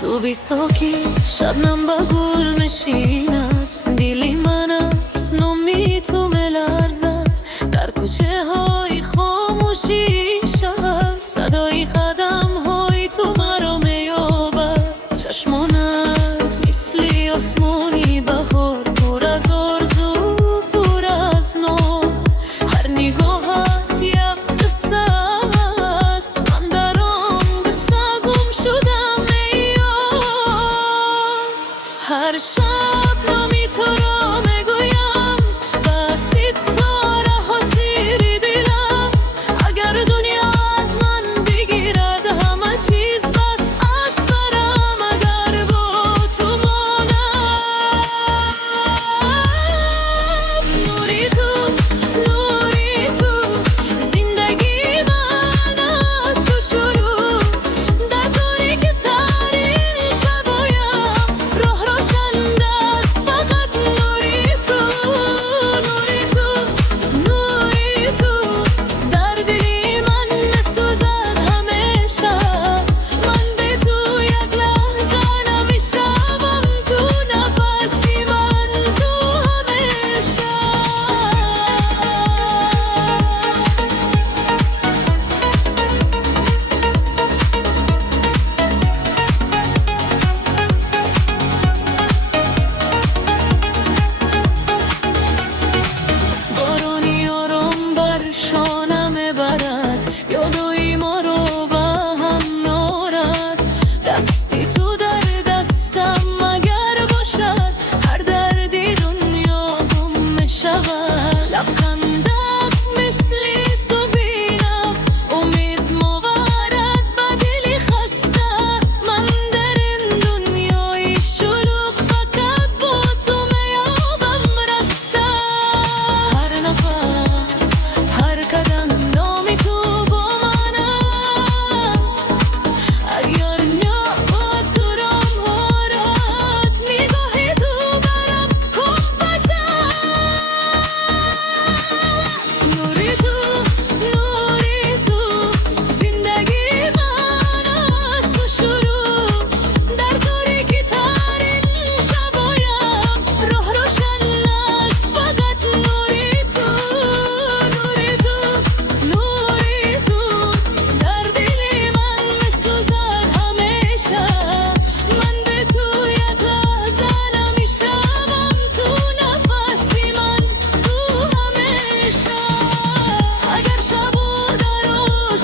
صبحی ساکی شبنم با گل نشیند، دیلی من از نومی تو ملرزد. در کوچه های خاموشی شب صدای قدم های تو مرا میابد. چشمانت مثلی آسمانی بهار، پر از آرزو پر از نو. هر نگاهت یک قصه است، من در آن قصه گم شدم ای یار. هر شب نامی تو را میگویم و ستاره ها زیر دلم. اگر دنیا از من بگیرد همه چیز بس از برم، اگر با تو مانم. نوری تو زندگی من از تو شروع. در تاریک ترین شبایم راه روشن است فقط نوری تو. در دلی من میسوزد همیشه. من به تو یک لحظه نمیشوم، تو نفسی من تو همیشه. بارانی آرام بر شانه میبرد، یادوی ما رو به هم میارد. دستی تو در دستم اگر باشد، هر دردی دنیا گم میشود. لبخندت مثلی صبحینم، امید مورد به دلی خسته. من در این دنیای شلوغ فقط با تو میابم رسته. هر نفس هر قدم نامی تو با من است. اگر نبود دورم هارد، نگاه تو برم کمپاس است. نوری تو زندگی من از تو شروع. در تاریک ترین شبایم راه روشن است فقط نوری تو. در دلی من میسوزد همیشه. من به تو یک لحظه نمیشوم، تو نفسی من تو همیشه. اگر شب و در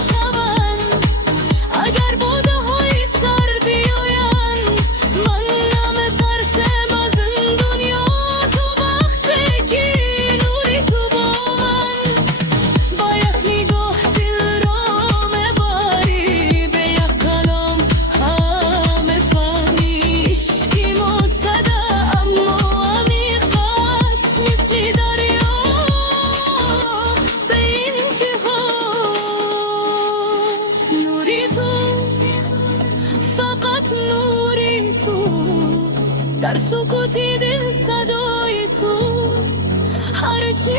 شبند، اگر باده های سر بیاین، من نمیترسم از این دنیا. تو وقتی که نوری تو با من، با یک نگاه دل را میبری، به یک کلام همه فهمی. عشقی موسده اما عمیق است، مثل دریا به انتها. نوری تو فقط نوری تو، در سکوتی دل صدای تو. هرچی